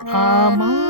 আমারে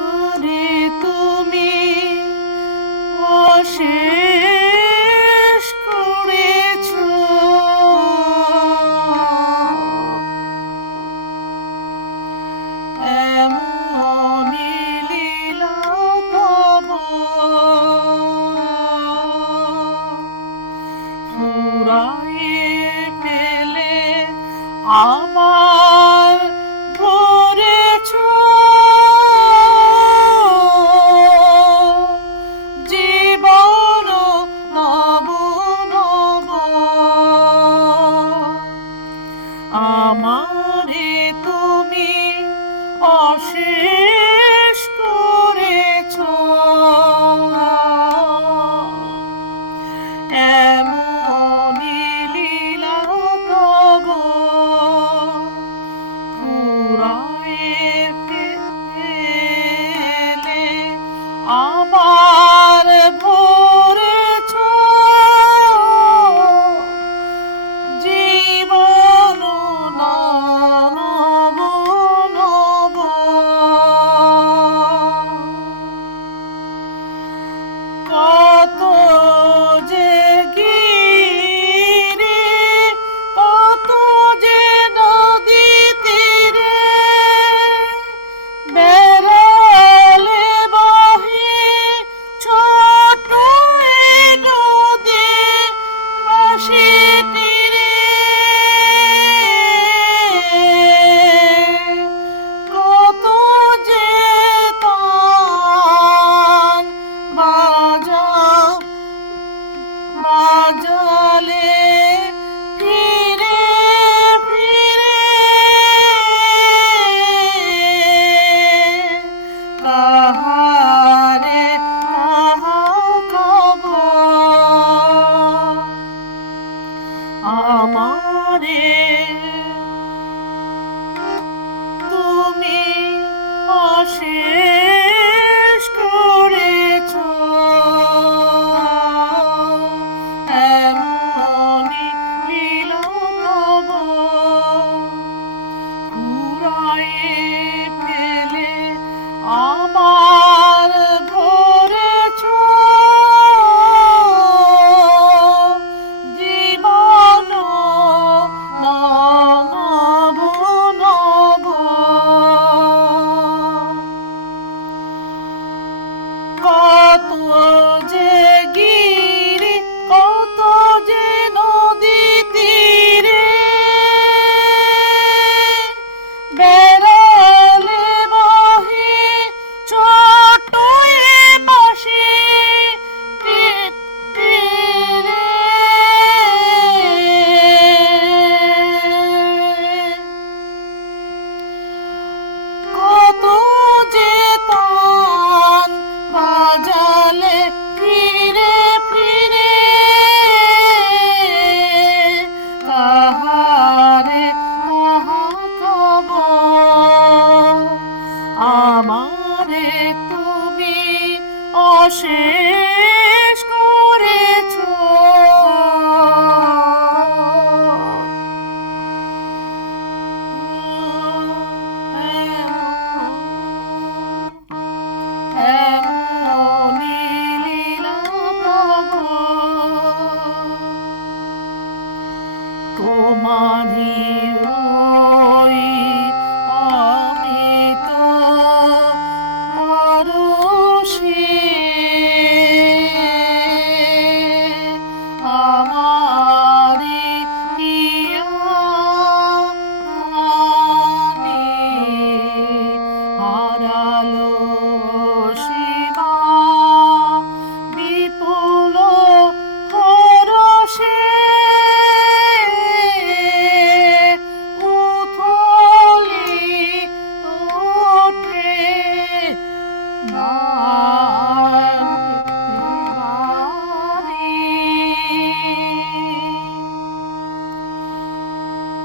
তোমারি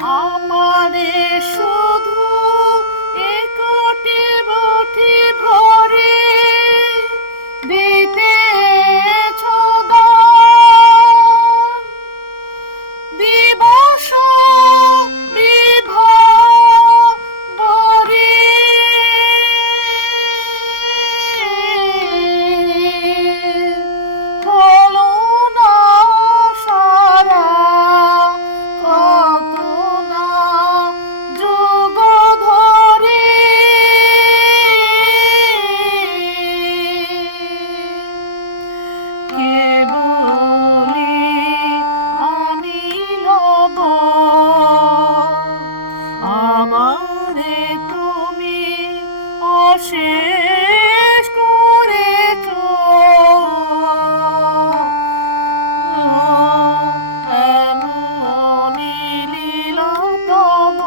আমাদের শেষ করেছ লীল তব।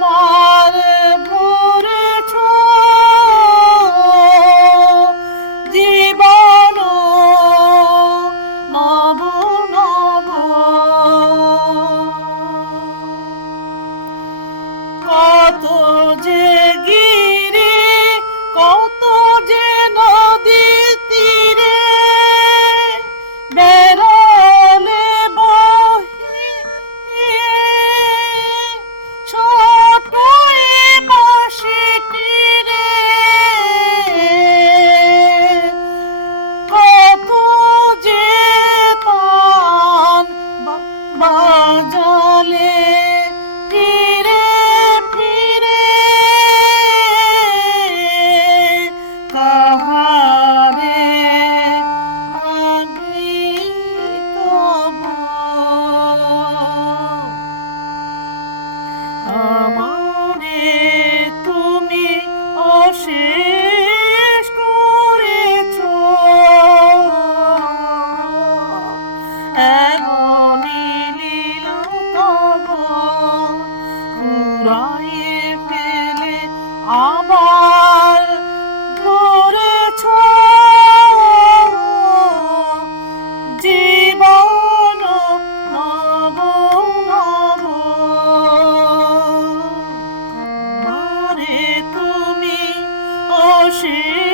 আমার ভরেছ জীবন নব নব কত যে 是。